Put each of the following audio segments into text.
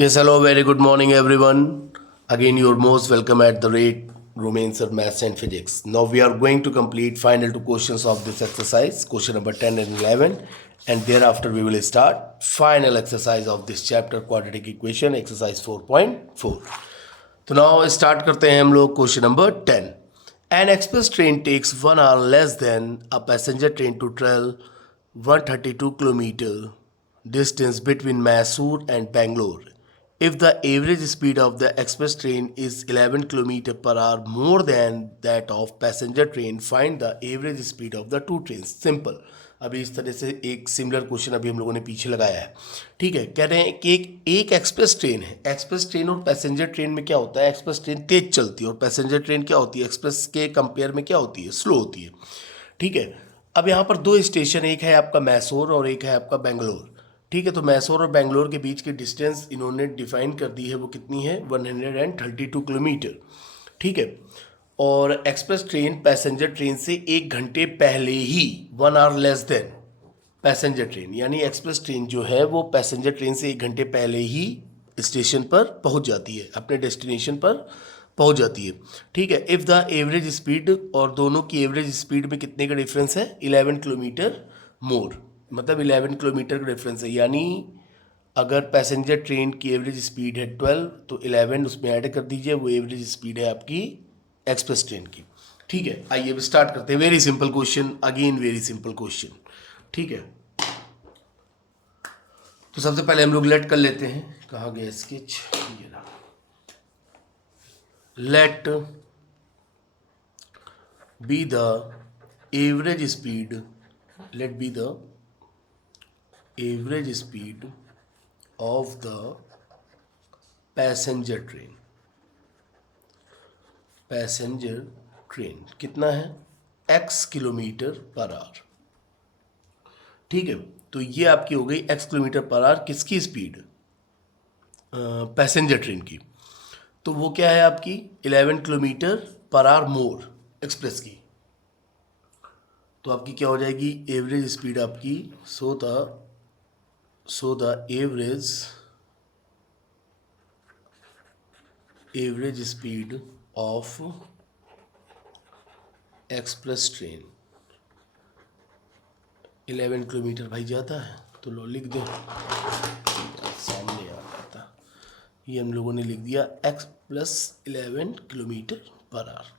Yes, hello, very good morning, everyone. Again, you're most welcome at the rate Romain Sir Maths and Physics. Now, we are going to complete final two questions of this exercise, question number 10 and 11, and thereafter we will start final exercise of this chapter, quadratic equation, exercise 4.4. तो now start करते हैं हम लोग question number 10. An express train takes 1 hour less than a passenger train to travel 132 kilometer distance between Mysore and Bangalore. If the average speed of the express train is 11 km per hour more than that of passenger train, find the average speed of the two trains. Simple. अभी इस तरह से एक similar question अभी हम लोगों ने पीछे लगाया है. ठीक है, कह रहे हैं कि एक एक्सप्रेस ट्रेन है. एक्सप्रेस ट्रेन और पैसेंजर ट्रेन में क्या होता है? एक्सप्रेस ट्रेन तेज चलती है और पैसेंजर ट्रेन क्या होती है? एक्सप्रेस के कंपेयर में क्या होती है? स्लो होती है. ठीक है, अब यहाँ पर दो स्टेशन, एक है आपका मैसूर और एक है आपका बेंगलोर. ठीक है, तो मैसूर और बेंगलोर के बीच की डिस्टेंस इन्होंने डिफाइन कर दी है, वो कितनी है? 132 किलोमीटर. ठीक है, और एक्सप्रेस ट्रेन पैसेंजर ट्रेन से 1 घंटे पहले ही 1 our less than passenger train, यानी एक्सप्रेस ट्रेन जो है वो पैसेंजर ट्रेन से 1 घंटे पहले ही स्टेशन पर पहुंच जाती है, अपने डेस्टिनेशन पर पहुंच जाती है. ठीक है, इफ़ द एवरेज स्पीड, और दोनों की एवरेज स्पीड में कितने का डिफरेंस है? 11 किलोमीटर मोर, मतलब 11 किलोमीटर का डिफरेंस है. यानी अगर पैसेंजर ट्रेन की एवरेज स्पीड है 12 तो 11 उसमें ऐड कर दीजिए, वो एवरेज स्पीड है आपकी एक्सप्रेस ट्रेन की. ठीक है, आइए अब स्टार्ट करते हैं. Very simple question, again very simple question. ठीक है, तो सबसे पहले हम लोग लेट कर लेते हैं. कहाँ गया स्केच? ये रहा. Let be the average speed, let be the average speed of the passenger train. Passenger train कितना है? x kilometer per hour. ठीक है, तो ये आपकी हो गई x किलोमीटर पर आवर. किसकी स्पीड? पैसेंजर ट्रेन की. तो वो क्या है आपकी? 11 kilometre per our more express की. तो आपकी क्या हो जाएगी? एवरेज स्पीड आपकी. So the average speed of express train 11 kilometre. भाई जाता है तो लो लिख दो, सामने आ जाता. ये हम लोगों ने लिख दिया x plus 11 kilometre per hour.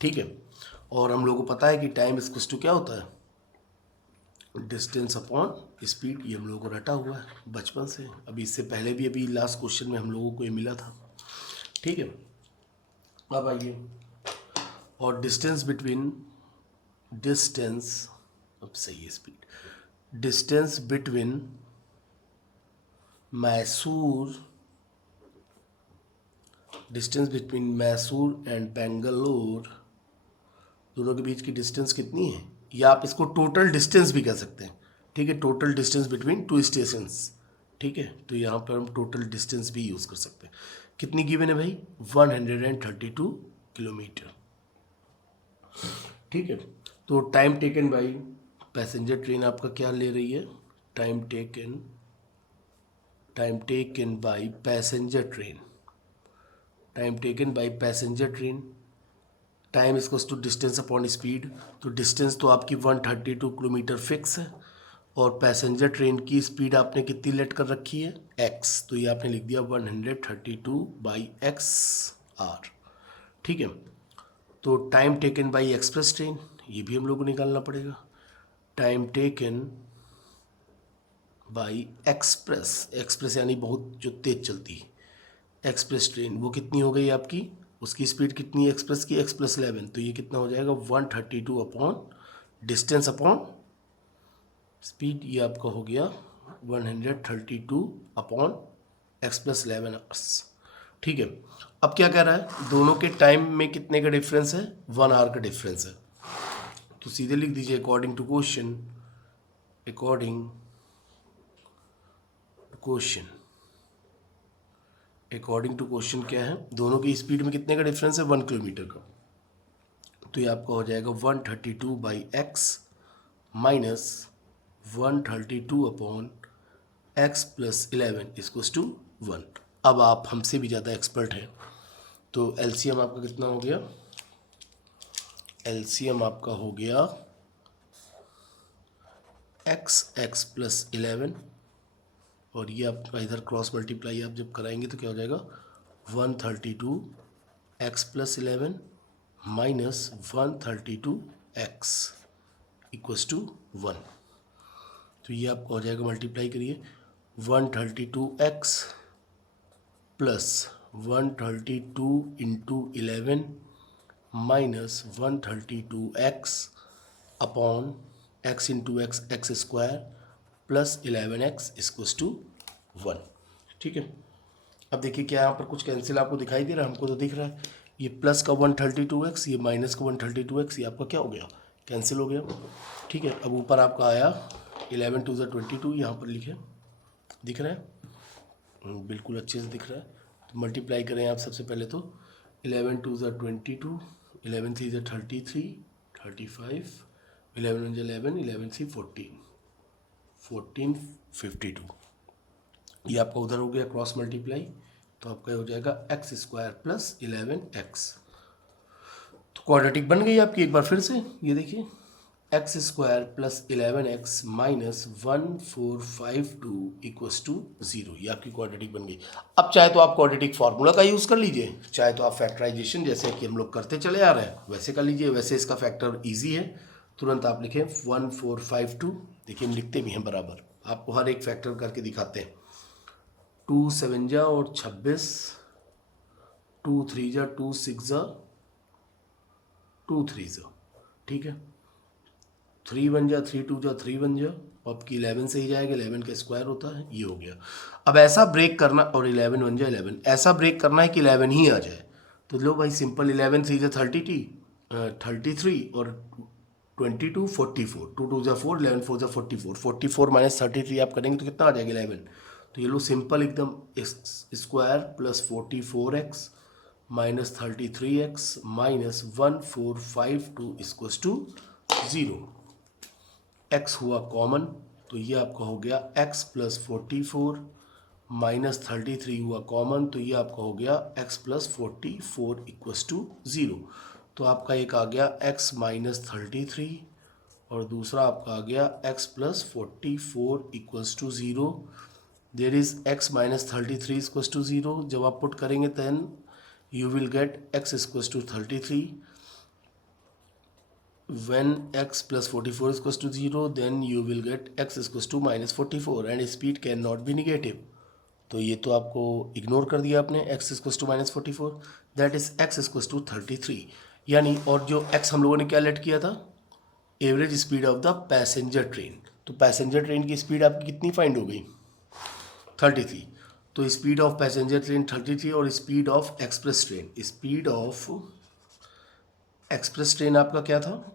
ठीक है, और हम लोगों को पता है कि टाइम इक्वल्स टू क्या होता है? Distance upon speed. ये हम लोगों को रटा हुआ है बचपन से. अभी इससे पहले भी अभी लास्ट क्वेश्चन में हम लोगों को ये मिला था. ठीक है, अब आइए, और डिस्टेंस, अब सही है speed. Distance between Mysore and Bangalore, दोनों के बीच की डिस्टेंस कितनी है? या आप इसको टोटल डिस्टेंस भी कह सकते हैं. ठीक है, total distance between two stations. ठीक है, तो यहाँ पर हम टोटल डिस्टेंस भी यूज़ कर सकते हैं. कितनी गिवन है भाई? 132 किलोमीटर. ठीक है, तो time taken by passenger train आपका क्या ले रही है? Time taken by passenger train. Time equals to distance upon speed. तो डिस्टेंस तो आपकी 132 किलोमीटर फिक्स है, और पैसेंजर ट्रेन की स्पीड आपने कितनी लेट कर रखी है? x. तो ये आपने लिख दिया 132 बाई एक्स आर. ठीक है, तो time taken by express train, ये भी हम लोग को निकालना पड़ेगा. टाइम टेकन बाई एक्सप्रेस यानी बहुत जो तेज चलती है एक्सप्रेस ट्रेन, वो कितनी हो गई आपकी? उसकी स्पीड कितनी है एक्सप्रेस की? x plus 11. तो ये कितना हो जाएगा? 132 अपॉन डिस्टेंस अपॉन स्पीड. ये आपका हो गया 132 अपॉन x प्लस 11 आवर्स. ठीक है, अब क्या कह रहा है? दोनों के टाइम में कितने का डिफरेंस है? 1 आवर का डिफरेंस है. तो सीधे लिख दीजिए अकॉर्डिंग टू क्वेश्चन क्या है? दोनों की स्पीड में कितने का डिफरेंस है? 1 किलोमीटर का. तो ये आपका हो जाएगा 132 by x minus 132 upon x plus 11 equals to 1। अब आप हमसे भी ज़्यादा एक्सपर्ट हैं, तो एलसीएम आपका कितना हो गया? एलसीएम आपका हो गया x प्लस 11, और ये आपका इधर क्रॉस मल्टीप्लाई आप जब कराएंगे तो क्या हो जाएगा? 132 x plus 11 minus 132 x equals to 1। तो ये आपका हो जाएगा, मल्टीप्लाई करिए, 132x plus 132 into 11 minus 132x upon x into x square plus 11x equals to 1। ठीक है, अब देखिए क्या यहाँ पर कुछ कैंसिल आपको दिखाई दे रहा है? हमको तो दिख रहा है, ये प्लस का 132x, ये माइनस का 132x, ये आपका क्या हो गया? कैंसिल हो गया। ठीक है, अब ऊपर आपका आया 11 2 ज़ा 22, यहाँ पर लिखे, दिख रहा है? बिल्कुल अच्छे से दिख रहा है। तो मल्टीप्लाई करें आप सबसे पहले तो 11 2 ज़ा 22, 11 3 ज़ा 33, 35, 11 1 ज़ा 11, 11 3 14, 14 52। ये आपका उधर हो गया क्रॉस मल्टीप्लाई, तो आपका हो जाएगा एक्स स्क्वायर प्लस 11x। तो क्वाड्रेटिक बन गई आपकी। एक बार फिर से ये देखिए, x square plus 11x minus 1452 equals to 0, ये आपकी क्वाड्रेटिक बन गई। अब चाहे तो आप क्वाड्रेटिक फार्मूला का यूज़ कर लीजिए, चाहे तो आप फैक्टराइजेशन जैसे कि हम लोग करते चले आ रहे हैं वैसे कर लीजिए। वैसे इसका फैक्टर ईजी है, तुरंत आप लिखें 1452, देखिए हम लिखते भी हैं बराबर, आपको हर एक फैक्टर करके दिखाते हैं। 2 7 जा और 26, 2 3 जा 2 6 जा 2 3 जा, ठीक है, 3 1 जा 3 2 जा 3 1 जा, आपकी 11 से ही जाएगा, 11 का स्क्वायर होता है, ये हो गया। अब ऐसा ब्रेक करना, और 11 1 जा 11, ऐसा ब्रेक करना है कि 11 ही आ जाए। तो लो भाई सिंपल, 11 3 जा 33 और 22 44, 2 2 जा 4, 11 4 जा 44, 44 माइनस 33 आप करेंगे तो कितना आ जाएगा? 11। तो ये लो सिंपल एकदम, square plus 44x minus 33x minus 1452 equals to 0। x हुआ कॉमन, तो ये आपका हो गया x प्लस 44 माइनस 33 हुआ कॉमन, तो ये आपका हो गया x प्लस 44 इक्वल्स टू 0। तो आपका एक आ गया x माइनस 33 और दूसरा आपका आ गया x plus 44 equals to 0। There is x minus 33 equals to 0। जब आप पुट करेंगे then you will get x equals to 33. When x plus 44 is equals to 0, then you will get x is equals to minus 44 and speed cannot be negative. तो ये तो आपको ignore कर दिया आपने, x is equals to minus 44, that is x is equals to 33। यानी, और जो x हम लोगों ने क्या लेट किया था? Average speed of the passenger train. तो पैसेंजर ट्रेन की स्पीड आपकी कितनी फाइंड हो गई? 33। तो स्पीड ऑफ पैसेंजर ट्रेन 33 और speed of express train, speed of express train आपका क्या था?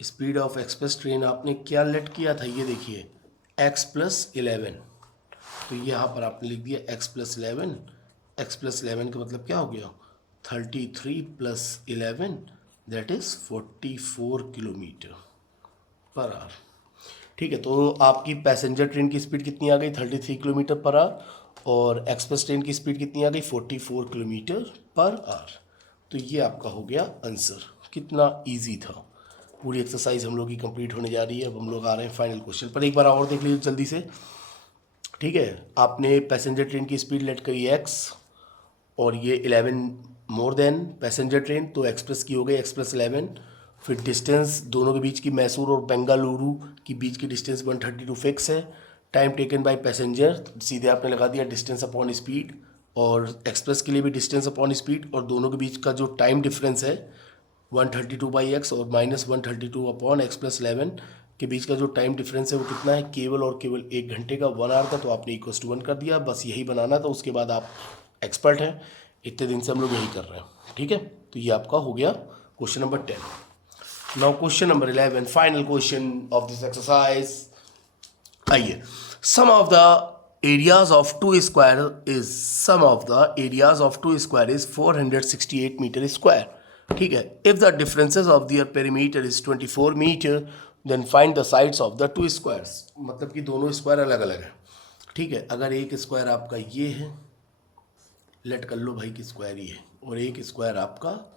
स्पीड ऑफ एक्सप्रेस ट्रेन आपने क्या लेट किया था? ये देखिए x प्लस 11, तो यहाँ पर आपने लिख दिया x प्लस 11। x प्लस 11 का मतलब क्या हो गया? 33 plus 11 that is 44 kilometre per hour. ठीक है, तो आपकी पैसेंजर ट्रेन की स्पीड कितनी आ गई? 33 किलोमीटर पर आवर, और एक्सप्रेस ट्रेन की स्पीड कितनी आ गई? 44 किलोमीटर पर आवर। तो ये आपका हो गया आंसर। कितना इजी था। पूरी एक्सरसाइज हम लोग की कंप्लीट होने जा रही है। अब हम लोग आ रहे हैं फाइनल क्वेश्चन पर। एक बार और देख लीजिए जल्दी से। ठीक है, आपने पैसेंजर ट्रेन की स्पीड लेट करी x, और ये 11 मोर देन पैसेंजर ट्रेन, तो एक्सप्रेस की हो गई x प्लस 11। फिर डिस्टेंस दोनों के बीच की, मैसूर और बेंगलुरु की बीच की डिस्टेंस 132 फिक्स है। टाइम टेकन बाय पैसेंजर, सीधे आपने लगा दिया डिस्टेंस अपॉन स्पीड, और एक्सप्रेस के लिए भी डिस्टेंस अपॉन स्पीड, और दोनों के बीच का जो टाइम डिफरेंस है 132 बाई एक्स और माइनस 132 अपॉन एक्स प्लस 11 के बीच का जो टाइम डिफरेंस है वो कितना है? केवल और केवल 1 घंटे का, 1 आवर का। तो आपने इक्वल्स टू 1 कर दिया। बस यही बनाना था, उसके बाद आप एक्सपर्ट हैं। इतने दिन से हम लोग यही कर रहे हैं। ठीक है, तो ये आपका हो गया question number 10। Now question number 11, final question of this exercise. आइए, sum of the areas of two square is 468 metre square. ठीक है, if the differences of their perimeter is 24 metre, then find the sides of the two squares, मतलब कि दोनों square अलग अलग है, ठीक है। अगर एक स्क्वायर आपका ये है, लेट कर लो भाई कि स्क्वायर ये है, और एक स्क्वायर आपका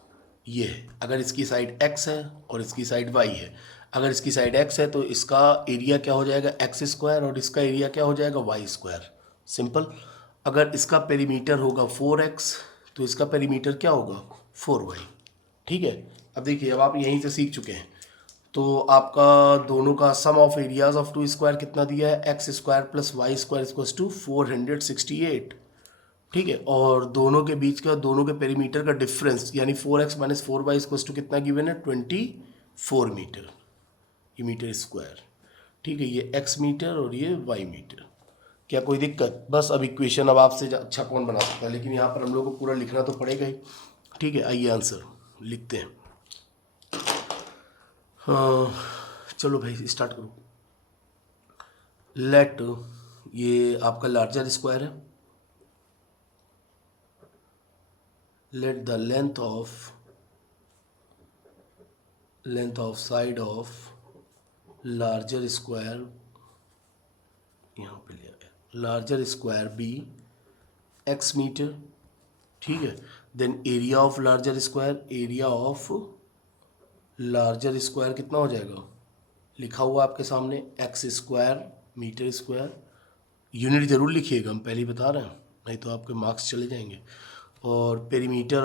ये है, अगर इसकी साइड x है और इसकी साइड y है, अगर इसकी साइड x है तो इसका एरिया क्या हो जाएगा x स्क्वायर, और इसका एरिया क्या हो जाएगा y स्क्वायर, सिंपल। अगर इसका पेरीमीटर होगा 4x तो इसका पेरीमीटर क्या होगा 4y, ठीक है। अब देखिए, अब आप यहीं से सीख चुके हैं, तो आपका दोनों का sum of areas of two square कितना दिया है, x square plus y square equals to 468, ठीक है। और दोनों के बीच का, दोनों के पेरीमीटर का डिफरेंस यानी 4x minus 4y equals to कितना गिवन है 24 मीटर, ये मीटर स्क्वायर, ठीक है। ये x मीटर और ये y मीटर। क्या कोई दिक्कत? बस अब इक्वेशन अब आपसे अच्छा कौन बना सकता है, लेकिन यहाँ पर हम लोग को पूरा लिखना तो पड़ेगा ही, ठीक है। आइए आंसर लिखते हैं। हाँ चलो भाई स्टार्ट करो। लेट, ये आपका लार्जर स्क्वायर है, let the length of side of larger square, यहाँ पे लिया गया larger square be x meter, ठीक है। Then area of larger square, area of larger square कितना हो जाएगा, लिखा हुआ आपके सामने x square meter square, unit ज़रूर लिखिएगा, हम पहले ही बता रहे हैं, नहीं तो आपके मार्क्स चले जाएंगे। और perimeter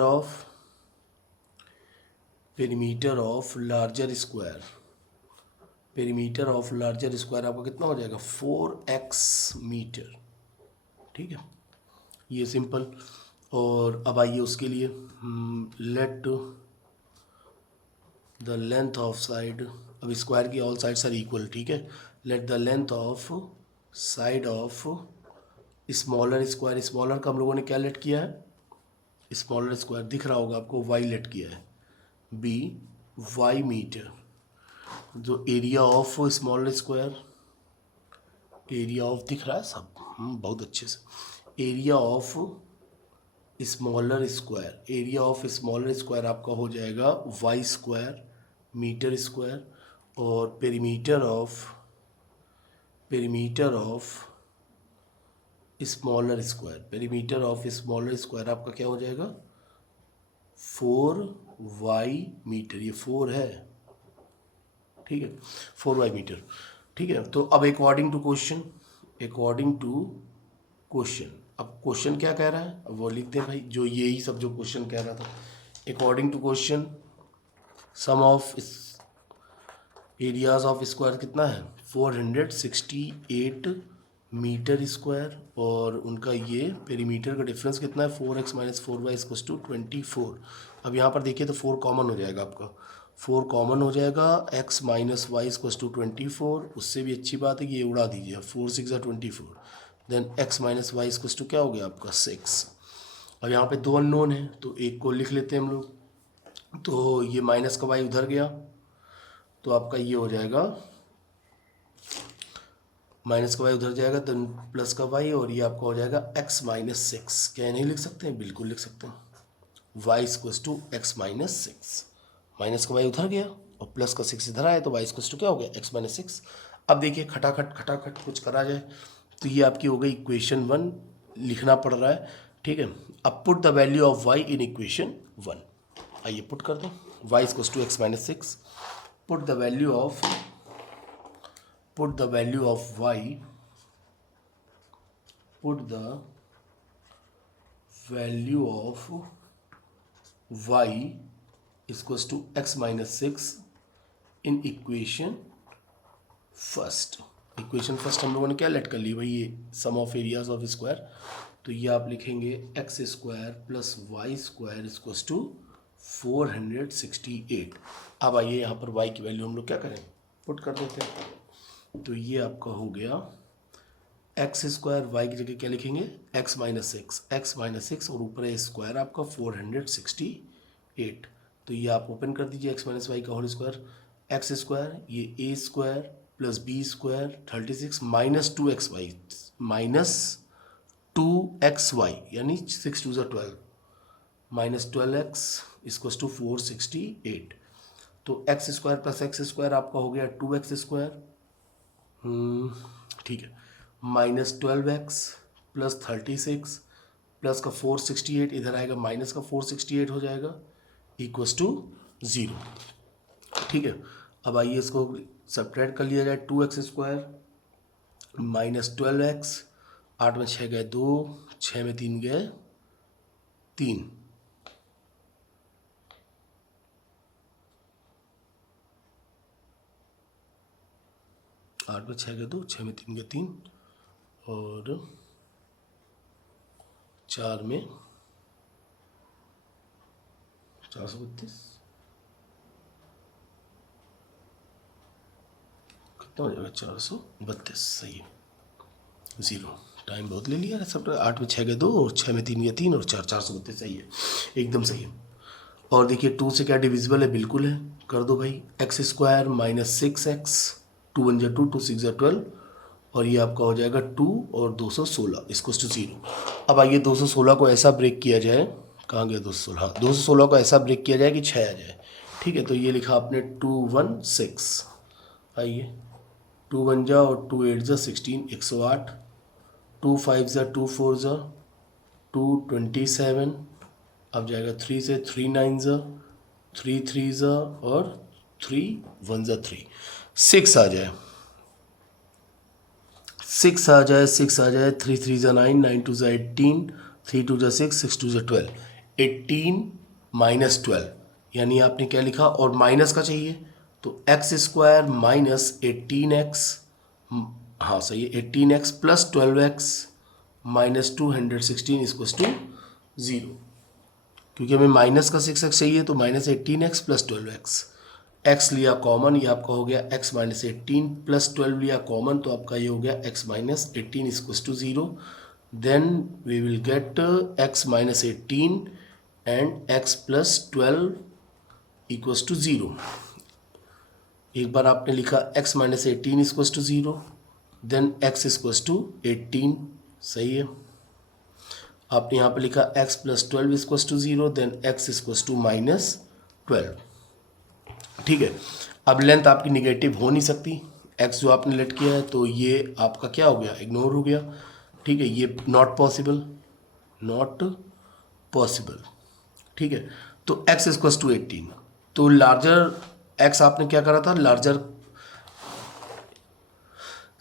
of larger square, perimeter of larger square आपका कितना हो जाएगा 4x मीटर, ठीक है। ये सिंपल। और अब आइए उसके लिए, late the length of side, अब स्क्वायर की ऑल साइड्स आर इक्वल, ठीक है। Let the length of side of smaller square, smaller का हम लोगों ने क्या लेट किया है, स्मॉलर स्क्वायर दिख रहा होगा आपको, y लेट किया है, बी y मीटर। जो area of smaller square, area of दिख रहा है सब, बहुत अच्छे से, area of smaller square, area of smaller square आपका हो जाएगा y स्क्वायर मीटर स्क्वायर, और perimeter of smaller square, perimeter of smaller square आपका क्या हो जाएगा 4y मीटर, ये 4 है, ठीक है, 4y मीटर, ठीक है। तो अब अकॉर्डिंग टू क्वेश्चन, अब क्वेश्चन क्या कह रहा है, अब वो लिखते हैं भाई, जो यही सब जो क्वेश्चन कह रहा था। According to question sum of areas of square कितना है 468 मीटर स्क्वायर, और उनका ये पेरीमीटर का डिफरेंस कितना है 4x minus 4y equals to 24। अब यहाँ पर देखिए तो 4 कॉमन हो जाएगा आपका, 4 कॉमन हो जाएगा, x minus y equals to 24, उससे भी अच्छी बात है कि ये उड़ा दीजिए, 4 6 24, then x minus y equals to क्या हो गया आपका 6। अब यहाँ पे दो अननोन है तो एक को लिख लेते हैं हम लोग, तो ये माइनस का y उधर गया, तो आपका ये हो जाएगा माइनस का y उधर जाएगा तो प्लस का y, और ये आपका हो जाएगा x माइनस 6। क्या नहीं लिख सकते हैं, बिल्कुल लिख सकते हैं, y equals to x minus 6, minus का y उधर गया और प्लस का 6 इधर आया, तो y इक्वल्स टू क्या हो गया x माइनस 6। अब देखिए खटाखट कुछ करा जाए, तो ये आपकी हो गई इक्वेशन 1, लिखना पड़ रहा है, ठीक है। अब put the value of y in equation 1, आइए पुट कर दो, y equals to x minus 6, put the value of y, put the value of y equals to x minus 6 in equation first. Equation first हम लोगों ने क्या let कर ली भाई, ये sum of areas of square, तो ये आप लिखेंगे x square plus y square equals to 468। अब आइए यहाँ पर y की वैल्यू हम लोग क्या करें, पुट कर देते हैं, तो ये आपका हो गया एक्स स्क्वायर, वाई की जगह क्या लिखेंगे एक्स माइनस 6, और ऊपर है स्क्वायर आपका 468, तो ये आप ओपन कर दीजिए एक्स माइनस वाई का होल स्क्वायर, एक्स स्क्वायर ये a square plus b square 36 minus 2xy, minus 2xy यानी 6 2 12, माइनस 12x इक्वल्स टू 468। तो x square plus x square आपका हो गया 2x², ठीक है, -12x प्लस 36 प्लस का 468 इधर आएगा, माइनस का 468 हो जाएगा, इक्वस टू 0। ठीक है, अब आइए इसको सब्ट्रैक्ट कर लिया जाए। 2x² -12x, 8 में 6 गए 2, 6 में 3 गए 3, आठ में 6 गए 2, 6 में 3 गए 3, और 4 में 432, कितना हो जाएगा 432, सही है, 0। टाइम बहुत ले लिया सब। 8 में 6 गए 2, और 6 में 3 गए 3, और 432, सही है, एकदम सही है। और देखिए 2 से क्या डिविजिबल है, बिल्कुल है, कर दो भाई। x² -6x, 2 1 जा 2, 2 6 जा 12, और ये आपका हो जाएगा 2 और 216 इसको टू 0। अब आइए 216 को ऐसा ब्रेक किया जाए, कहाँ गया 216, हाँ 216 को ऐसा ब्रेक किया जाए कि 6 आ जाए। ठीक है, तो ये लिखा आपने 2 1 6, आइए 2 1 जा और 2 8 जा 16, 108, 2 5 जा 2 4 जा 2 27, अब जाएगा 3 से 3 9 जा 3 3 जा और 3 1 जा 3, 6 आ जाए, 6 आ जाए, 6 आ जाए, 3 3 जा 9, 9 2 जा 18, 3 2 जा 6, 6 2 जा 12, 18 -12, यानी आपने क्या लिखा, और माइनस का चाहिए तो x² -18x, हाँ सही है, 18x plus 12x -216 equals to 0, क्योंकि हमें माइनस का 6x चाहिए तो -18x प्लस 12x, x लिया कॉमन, ये आपका हो गया x -18 प्लस 12 लिया कॉमन, तो आपका ये हो गया x -18 equals to 0। Then we will get x -18 and x plus 12 equals to 0। एक बार आपने लिखा x -18 equals to 0, then x equals to 18, सही है। आपने यहाँ पे लिखा x plus 12 equals to 0, then x equals to -12। ठीक है, अब लेंथ आपकी निगेटिव हो नहीं सकती, x जो आपने लेट किया है, तो ये आपका क्या हो गया, इग्नोर हो गया। ठीक है, ये नॉट पॉसिबल, नॉट पॉसिबल। ठीक है, तो x इक्वल्स टू 18, तो लार्जर x आपने क्या करा था, लार्जर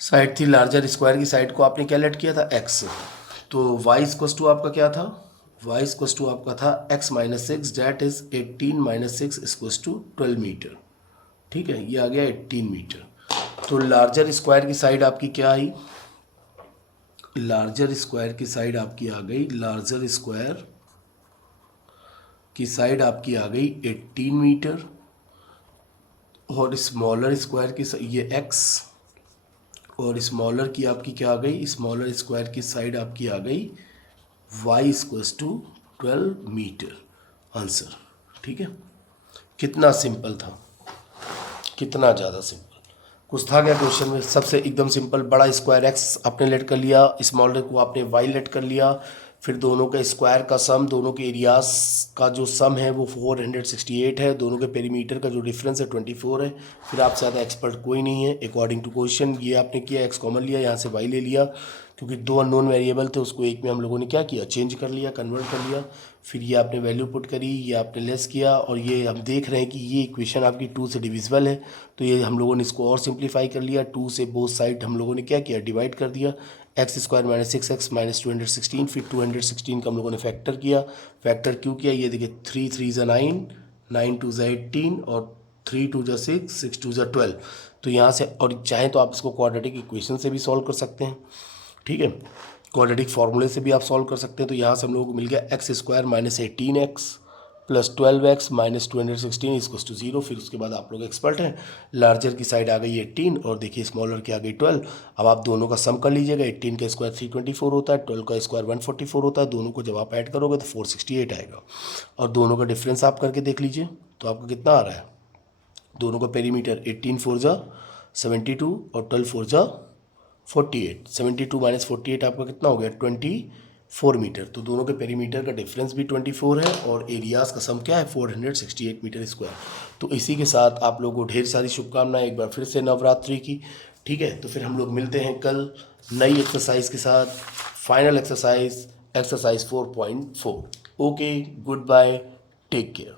साइड थी, लार्जर स्क्वायर की साइड को आपने क्या लेट किया था, x, तो y इक्वल्स टू आपका क्या था, y इक्वल्स टू आपका था x -6, that is 18 - 6 equals to 12 meter. ठीक है, ये आ गया 18 मीटर। तो लार्जर स्क्वायर की साइड आपकी क्या आई, लार्जर स्क्वायर की साइड आपकी आ गई, लार्जर स्क्वायर की साइड आपकी आ गई 18 मीटर, और स्मॉलर स्क्वायर की ये x, और स्मॉलर की आपकी क्या आ गई, स्मॉलर स्क्वायर की साइड आपकी आ गई y equals to 12 meter, answer. ठीक है, कितना सिंपल था, कितना ज़्यादा सिंपल। कुछ था क्या क्वेश्चन में, सबसे एकदम सिंपल, बड़ा स्क्वायर x आपने लेट कर लिया, स्मॉलर को आपने y लेट कर लिया, फिर दोनों के स्क्वायर का सम, दोनों के एरियाज का जो सम है वो 468 है, दोनों के पेरीमीटर का जो डिफरेंस है 24 है। फिर आपसे ज़्यादा एक्सपर्ट कोई नहीं है, अकॉर्डिंग टू क्वेश्चन ये आपने किया, x कॉमन लिया, यहाँ से y ले लिया, क्योंकि 2 अननोन वेरिएबल थे, उसको एक में हम लोगों ने क्या किया, चेंज कर लिया, कन्वर्ट कर लिया, फिर ये आपने वैल्यू पुट करी, ये आपने लेस किया, और ये हम देख रहे हैं कि ये इक्वेशन आपकी 2 से डिविजिबल है, तो ये हम लोगों ने इसको और सिंप्लीफाई कर लिया, 2 से बोथ साइड हम लोगों ने क्या किया, डिवाइड कर दिया, x² -6x -216, फिर 216 का हम लोगों ने फैक्टर किया, फैक्टर क्यों किया, ये देखिए 3 3 जा 9, 9 2 जा 18, और 3 2 जा 6, 6 2 जा 12, तो यहाँ से, और चाहें तो आप इसको क्वाड्रेटिक इक्वेशन से भी सॉल्व कर सकते हैं। ठीक है, क्वाड्रेटिक फार्मूले से भी आप सॉल्व कर सकते हैं। तो यहाँ से हम लोगों को मिल गया x² -18x plus 12x -216 equals to 0। फिर उसके बाद आप लोग एक्सपर्ट हैं, लार्जर की साइड आ गई 18, और देखिए स्मॉलर की आ गई 12। अब आप दोनों का सम कर लीजिएगा, 18 का स्क्वायर 324 होता है, 12 का स्क्वायर 144 होता है, दोनों को जब आप ऐड करोगे तो 468 आएगा, और दोनों का डिफरेंस आप करके देख लीजिए तो आपका कितना आ रहा है, दोनों का पेरीमीटर 18 4 जा 72 और 12 4 जा 48, 72 - 48 आपका कितना हो गया 24 मीटर। तो दोनों के पेरीमीटर का डिफरेंस भी 24 है, और एरियाज़ का सम क्या है 468 मीटर स्क्वायर। तो इसी के साथ आप लोगों को ढेर सारी शुभकामनाएं एक बार फिर से नवरात्रि की। ठीक है, तो फिर हम लोग मिलते हैं कल नई एक्सरसाइज के साथ, final exercise 4.4। Okay, good bye, take care.